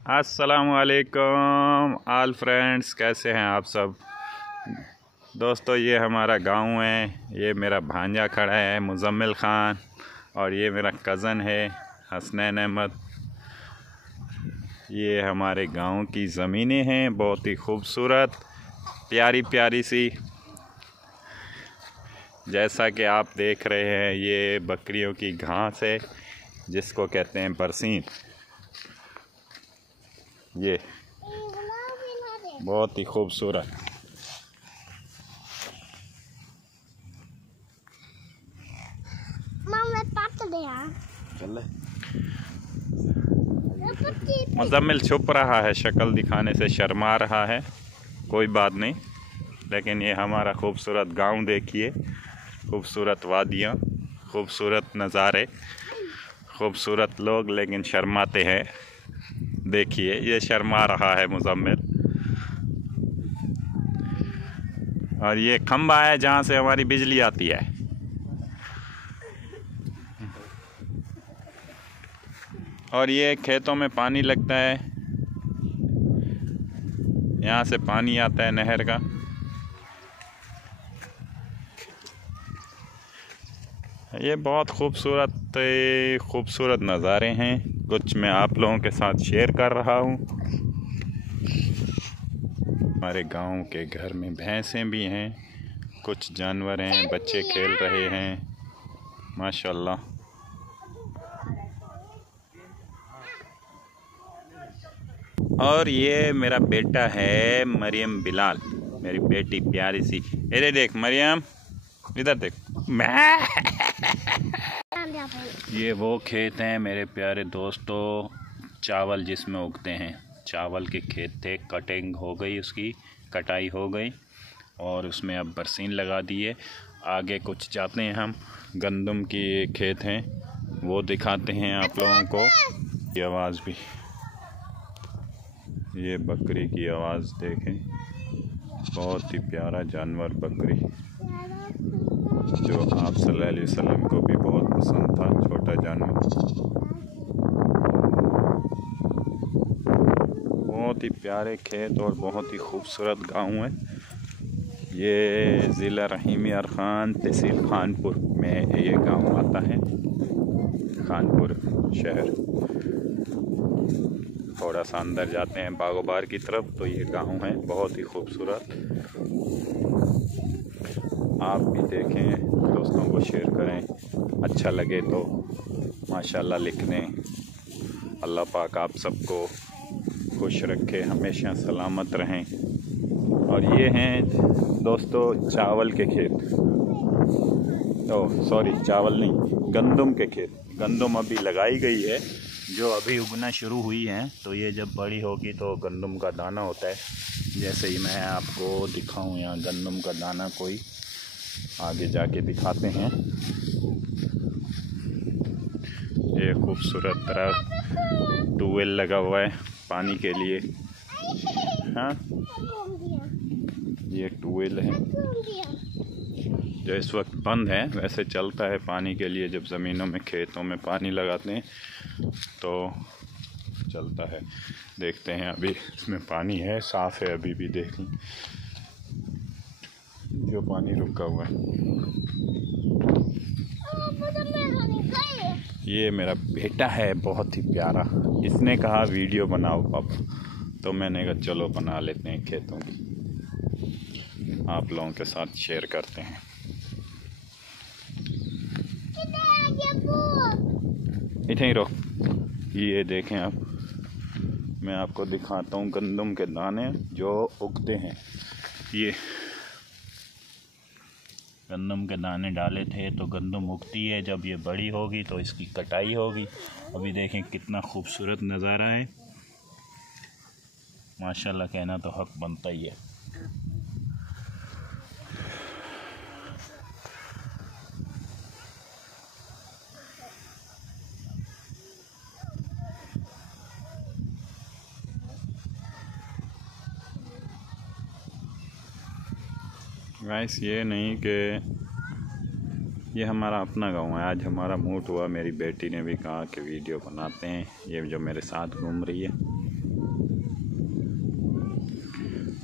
अस्सलामुअलैकुम all friends, कैसे हैं आप सब दोस्तों। ये हमारा गांव है। ये मेरा भांजा खड़ा है मुज़म्मिल ख़ान, और ये मेरा कज़न है हसनैन अहमद। ये हमारे गांव की ज़मीनें हैं, बहुत ही खूबसूरत प्यारी प्यारी सी। जैसा कि आप देख रहे हैं, ये बकरियों की घास है जिसको कहते हैं बरसीन। ये बहुत ही खूबसूरत। मुज़म्मिल छुप रहा है, शक्ल दिखाने से शर्मा रहा है। कोई बात नहीं, लेकिन ये हमारा खूबसूरत गांव देखिए, खूबसूरत वादियाँ, खूबसूरत नज़ारे, खूबसूरत लोग, लेकिन शर्माते हैं। देखिए ये शर्मा रहा है मुज़म्मिल। और ये खंबा है जहाँ से हमारी बिजली आती है। और ये खेतों में पानी लगता है, यहाँ से पानी आता है नहर का। ये बहुत खूबसूरत नज़ारे हैं, कुछ मैं आप लोगों के साथ शेयर कर रहा हूँ। हमारे गांव के घर में भैंसें भी हैं, कुछ जानवर हैं, बच्चे खेल रहे हैं माशाल्लाह। और ये मेरा बेटा है मरियम बिलाल, मेरी बेटी प्यारी सी। अरे देख मरियम, इधर देख। ये वो खेत हैं मेरे प्यारे दोस्तों, चावल जिसमें उगते हैं। चावल के खेत थे, कटिंग हो गई, उसकी कटाई हो गई और उसमें अब बरसीन लगा दिए। आगे कुछ जाते हैं हम, गंदम की खेत हैं, वो दिखाते हैं आप लोगों को। ये आवाज़ भी, ये बकरी की आवाज़ देखें, बहुत ही प्यारा जानवर बकरी, जो आप सल्लल्लाहु अलैहि वसल्लम को भी बहुत पसंद था, छोटा जानवर। बहुत ही प्यारे खेत और बहुत ही खूबसूरत गांव है। ये ज़िला रहीम यार ख़ान, तहसील खानपुर में ये गांव आता है, खानपुर शहर। थोड़ा सा अंदर जाते हैं बागोबार की तरफ तो ये गांव है, बहुत ही खूबसूरत। आप भी देखें, दोस्तों को शेयर करें, अच्छा लगे तो माशाल्लाह लिख दें। अल्लाह पाक आप सबको खुश रखे, हमेशा सलामत रहें। और ये हैं दोस्तों चावल के खेत, ओह सॉरी चावल नहीं, गंदम के खेत। गंदम अभी लगाई गई है, जो अभी उगना शुरू हुई है। तो ये जब बड़ी होगी तो गंदम का दाना होता है, जैसे ही मैं आपको दिखाऊं यहाँ गंदम का दाना, कोई आगे जाके दिखाते हैं। ये खूबसूरत तरह ट्यूबवेल लगा हुआ है पानी के लिए। हाँ, ये ट्यूबवेल है जो इस वक्त बंद है, वैसे चलता है पानी के लिए। जब ज़मीनों में, खेतों में पानी लगाते हैं तो चलता है। देखते हैं, अभी इसमें पानी है, साफ़ है अभी भी, देखें जो पानी रुका हुआ है। ये मेरा बेटा है, बहुत ही प्यारा। इसने कहा वीडियो बनाओ पापा, तो मैंने कहा चलो बना लेते हैं, खेतों की आप लोगों के साथ शेयर करते हैं। इधर ही रहो। ये देखें आप, मैं आपको दिखाता हूँ गंदम के दाने जो उगते हैं। ये गंदम के दाने डाले थे तो गंदम उगती है, जब ये बड़ी होगी तो इसकी कटाई होगी। अभी देखें कितना खूबसूरत नज़ारा है, माशाल्लाह कहना तो हक बनता ही है। गाइस ये नहीं कि ये हमारा अपना गांव है। आज हमारा मूड हुआ, मेरी बेटी ने भी कहा कि वीडियो बनाते हैं। ये जो मेरे साथ घूम रही है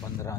15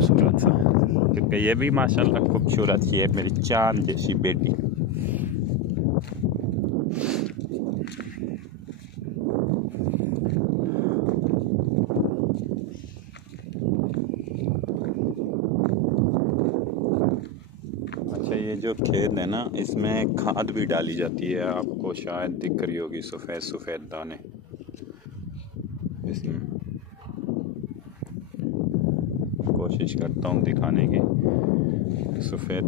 खूबसूरत सा, क्योंकि ये भी माशाल्लाह खूबसूरत सी है, मेरी चांद जैसी बेटी। अच्छा, ये जो खेत है ना, इसमें खाद भी डाली जाती है, आपको शायद दिख रही होगी सफ़ेद सफ़ेद दाने इसमें। कोशिश करता हूँ दिखाने की। सफ़ेद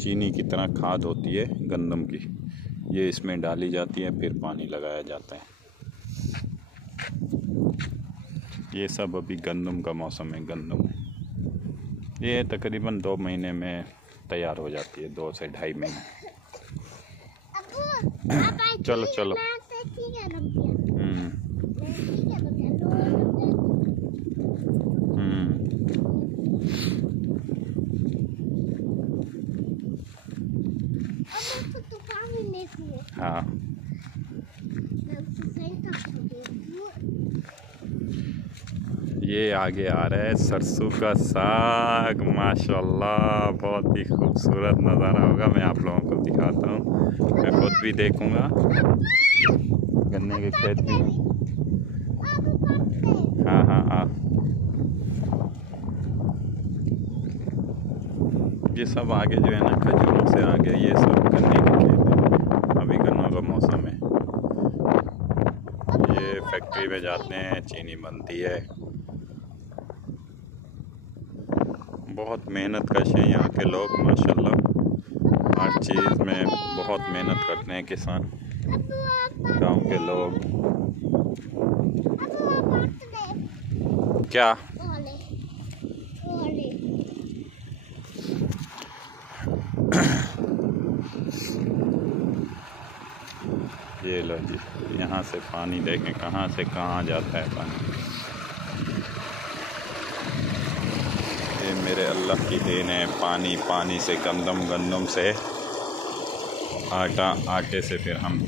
चीनी की तरह खाद होती है गंदम की, ये इसमें डाली जाती है, फिर पानी लगाया जाता है। ये सब अभी गंदम का मौसम है, गंदम ये तकरीबन 2 महीने में तैयार हो जाती है, 2 से 2.5 महीने। चलो चलो। हाँ, ये आगे आ रहा है सरसों का साग, माशाल्लाह बहुत ही खूबसूरत नज़ारा होगा। मैं आप लोगों को दिखाता हूँ, मैं खुद भी देखूँगा। गन्ने के खेत भी, हाँ हाँ हाँ, ये सब आगे जो है ना, खजूरों से आगे ये सब गन्ने के खेत है। अभी गन्नों का मौसम है। ये फैक्ट्री में जाते हैं, चीनी बनती है। बहुत मेहनत कश है यहाँ के लोग माशाल्लाह, हर चीज़ में बहुत मेहनत करते हैं किसान, गांव के लोग। क्या ये लो जी, यहाँ से पानी देखें कहाँ से कहाँ जाता है पानी। ये मेरे अल्लाह की देन है, पानी, पानी से गंदम, गंदम से आटा, आटे से फिर हम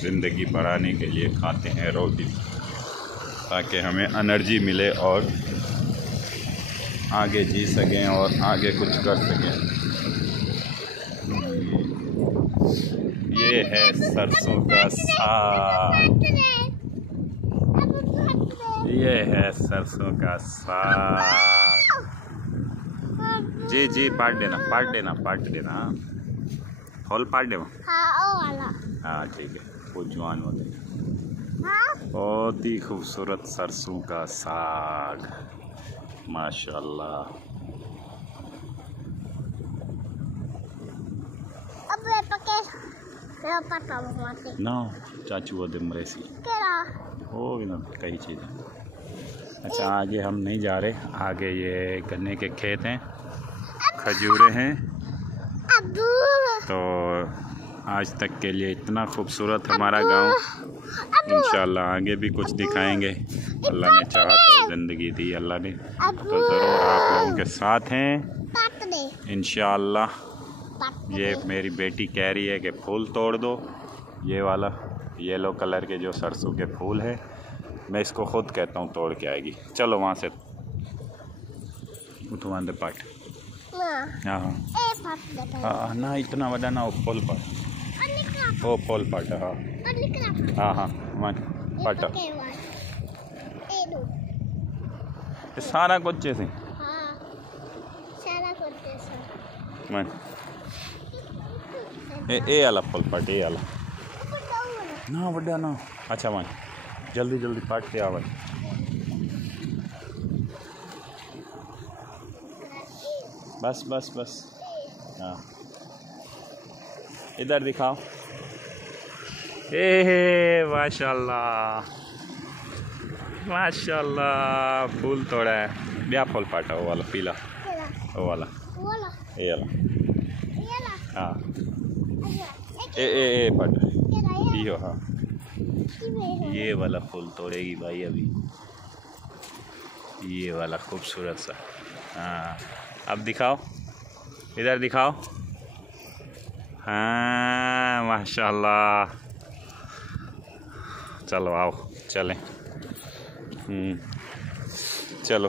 ज़िंदगी बढ़ाने के लिए खाते हैं रोटी, ताकि हमें एनर्जी मिले और आगे जी सकें और आगे कुछ कर सकें। ये है सरसों का साग, ये है सरसों का साग। जी जी, पाट देना, पाट देना, पाट देना, होल पाट देना। हाँ ठीक है, वो जवान होते हैं। बहुत ही खूबसूरत सरसों का साग, माशाल्लाह। ना चाचू वो दिन मरेसी हो ना कई चीज़ें। अच्छा, आगे हम नहीं जा रहे, आगे ये गन्ने के खेत हैं, खजूरें हैं। तो आज तक के लिए इतना खूबसूरत हमारा गांव, इंशाल्लाह आगे भी कुछ दिखाएंगे। अल्लाह ने चाहा तो ज़िंदगी दी अल्लाह ने, तो ज़रूर आप लोगों के साथ हैं इंशाल्लाह। ये मेरी बेटी कह रही है कि फूल तोड़ दो, ये वाला येलो कलर के जो सरसों के फूल है, मैं इसको ख़ुद कहता हूँ तोड़ के आएगी। चलो वहाँ से उठवा दे पाट। हाँ हाँ ना, इतना बड़ा ना, वो फूल पाट, वो फूल पाट। हाँ हाँ हाँ, वन पाटा सारा कुछ जैसे मन ए आला फल पाट, ए आला ना बड़ा ना। अच्छा वन जल्दी जल्दी पाट के आवा। बस बस बस, हाँ इधर दिखाओ। ए माशाल्लाह माशाल्लाह, फूल तोड़ा है, ब्याह फूल पाटा, वो वाला पीला, वो वाला ये वाला। हाँ ए पाटा पियो। हाँ ये वाला फूल तोड़ेगी भाई अभी, ये वाला खूबसूरत सा। हाँ अब दिखाओ, इधर दिखाओ। हाँ माशाल्लाह, चलो आओ चलें। चलो